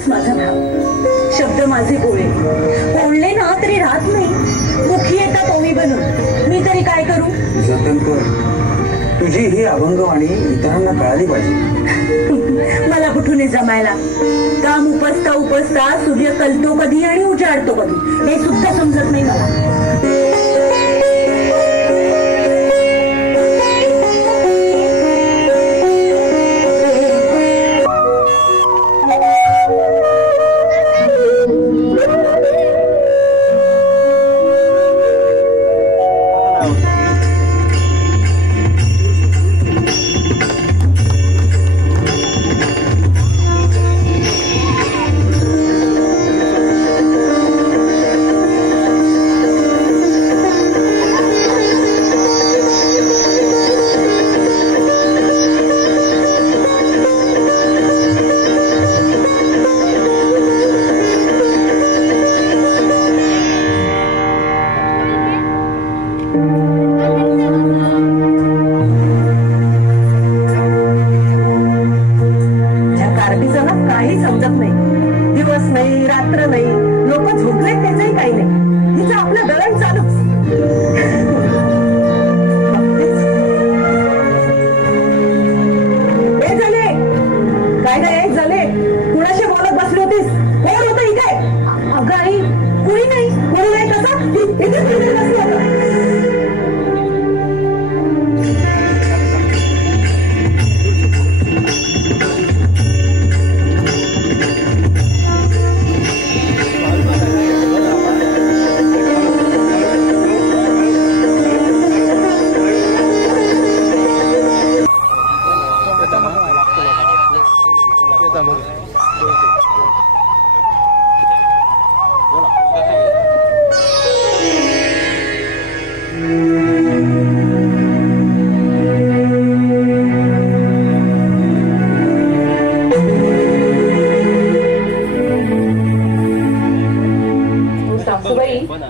तूच माझा भाव. शब्द माझे गोळे बोलले ना तरी राहत नाही. मुखी येतात ओवी बनून, मी तरी काय करू. जतन कर. तुझी ही अभंगवाणी इतरांना कळाली पाहिजे. मला कुठून जमायला. काम उपसता उपसता सूर्य कलतो कधी आणि उजाडतो कधी हे सुद्धा समजत नाही मला.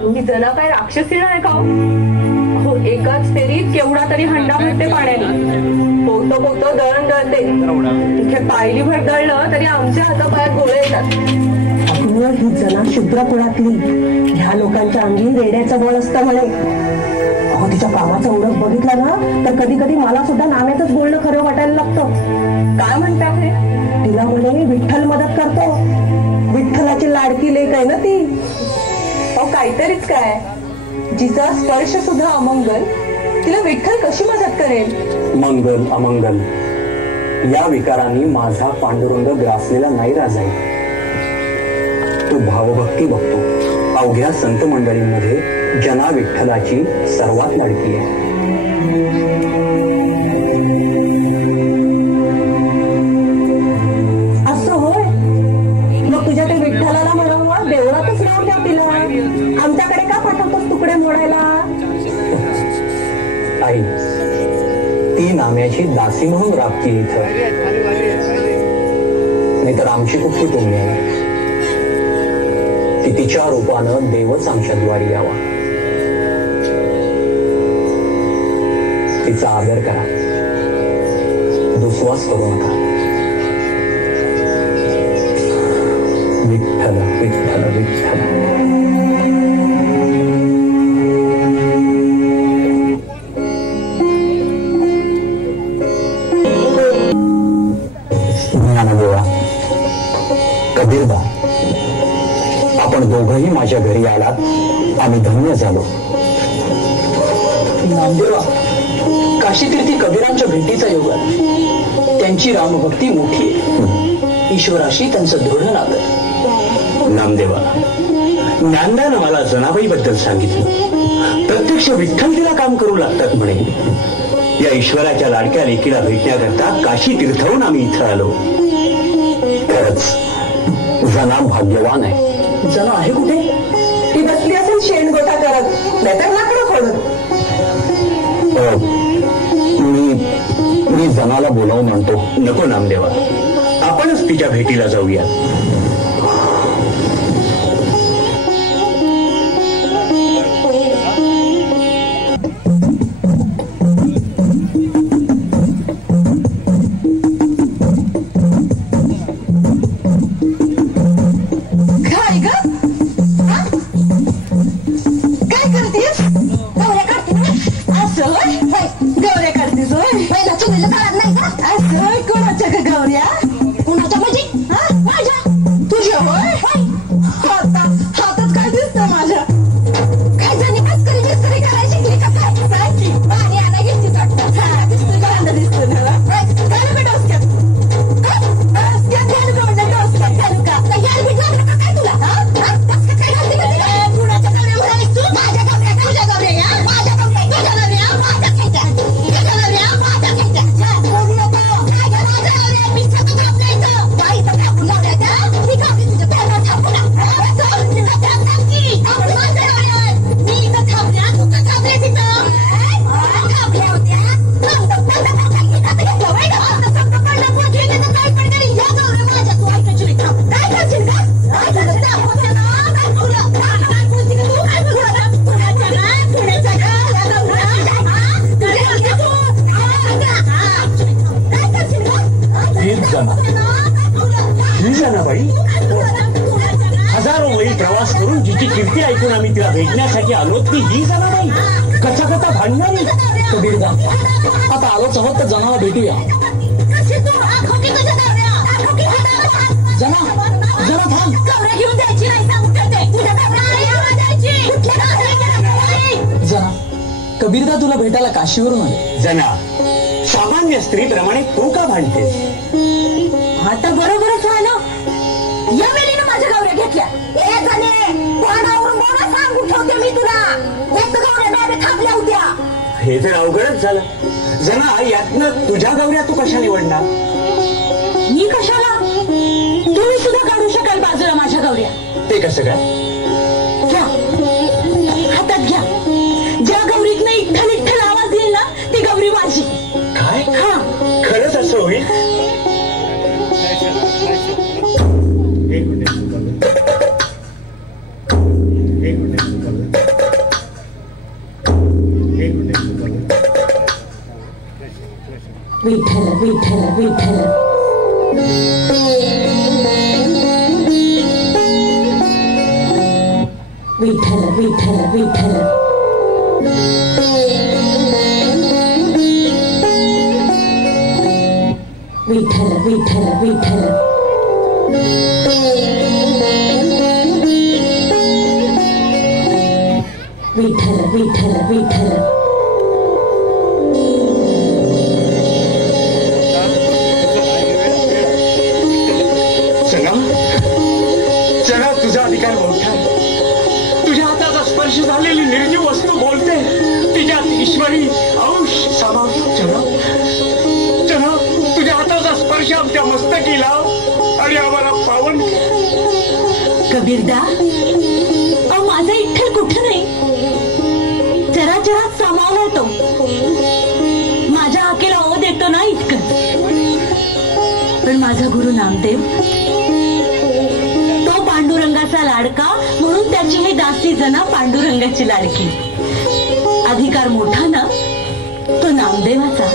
तुम्ही जण काय राक्षसी नाही का हो? एकाच फेरीत केवढा तरी हंडा भरते पाण्याने. पोतो पोतो दळण दळते. इथे पायली भर दळलं तरी आमच्या हातापायात गोळे येतात. ही जना शुद्र कुळातली. ह्या लोकांच्या अंगी रेड्याचं बळ असतं म्हणे. अहो तिच्या कामाचा ओळख बघितला ना तर कधी कधी मला सुद्धा नाम्यातच बोलणं खरं वाटायला लागतं. काय म्हणता हे? तिला म्हणे विठ्ठल मदत करतो. विठ्ठलाची लाडकी लेक आहे ना ती. अहो काहीतरीच काय. जिचा स्पर्श सुद्धा अमंगल तिला विठ्ठल कशी मदत करेल. मंगल अमंगल या विकारांनी माझा पांडुरंग ग्रासलेला नाही राजाई. तो भावभक्ती बघतो. अवघ्या संत मंडळींमध्ये जना विठ्ठलाची सर्वात लाडकी आहे. असं होय. मग तुझ्या ते विठ्ठलाला म्हणून देवळातच नाव द्या तिला. आमच्याकडे का पाठवतोस तुकडे मोडायला. आई ती नाम्याची दासी म्हणून राबती इथं. नाहीतर आमची कुठली तुम्ही आहे. ती तिच्या रूपानं देवच आमच्या द्वारी यावा. तिचा आदर करा. दुस्वास करू नका. विठ्ठल विठ्ठल विठ्ठल. ज्ञानदेवा, कबीरबा, आपण दोघंही माझ्या घरी आलात. आम्ही धन्य झालो. नामदेवा, काशीतीर्थी कबीरांच्या भेटीचा योग आहे. त्यांची रामभक्ती मोठी आहे. ईश्वराशी त्यांचं दृढ नातं. नामदेवा, ज्ञानदानं मला जनाबाईबद्दल सांगितलं. प्रत्यक्ष विठ्ठल तिला काम करू लागतात म्हणे. या ईश्वराच्या लाडक्या लेकीला भेटण्याकरता काशी तीर्थहून आम्ही इथं आलो. खरंच जना भाग्यवान आहे. जना आहे कुठे? ती बसली असेल शेणगोटा करत, नाहीतर लाकडं फोडत. मी जनाला बोलावून म्हणतो. नको नामदेवा, आपणच तिच्या भेटीला जाऊया. आम्ही तिला भेटण्यासाठी आलो ती ही जनाबाई कथा कथा भांडणारी. कबीरदा, आता आलोच आहोत तर जनाला भेटूया. जना जरा थांब. जना, कबीरदा तुला भेटायला काशीवरून आले. जना, सामान्य स्त्रीप्रमाणे तू का भांडतेस? आता बरोबरच आहे ना. या मेलीनं माझ्या गौऱ्या घेतल्या. ए जणे, तोंडावरून बोला सांगून ठेवते मी तुला. एक गौऱ्या डाबे थांबल्या होत्या. हे तर अवघडच झालं. जना, यातनं तुझ्या गौऱ्या तू कशा निवडणार? मी कशाला? तुम्ही सुद्धा काढू शकाल बाजूला माझ्या गौऱ्या. ते कसं काय? घ्या, हातात घ्या. ज्या गौरीतनं इठ्ठल इठ्ठल आवाज येईल ना ती गौरी माझी. काय? हा, खरंच असं होईल? विठ्ठल विठ्ठल विठ्ठल. विठ्ठल विठ्ठल विठ्ठल. विठ्ठल विठ्ठल विठ्ठल. विठ्ठल विठ्ठल विठ्ठल. चला, तुझा अधिकार मोठा आहे. तुझ्या हाताचा स्पर्श झालेली निर्जीव वस्तू बोलते. तिच्यात ईश्वरी अंश सामावतो. चला चला, तुझ्या हाताचा स्पर्श आमच्या मस्तकी लाव आणि आम्हाला पावन. कबीरदा, माझा इठ्ठल कुठं नाही. चराचरात सामावला तो. माझ्या हाकेला ओ देतो ना इतकं. पण माझा गुरु नामदेव तो पांडुरंगाचा लाडका, म्हणून त्याची ही दासी जना पांडुरंगाची लाडकी. अधिकार मोठा ना तो नामदेवाचा.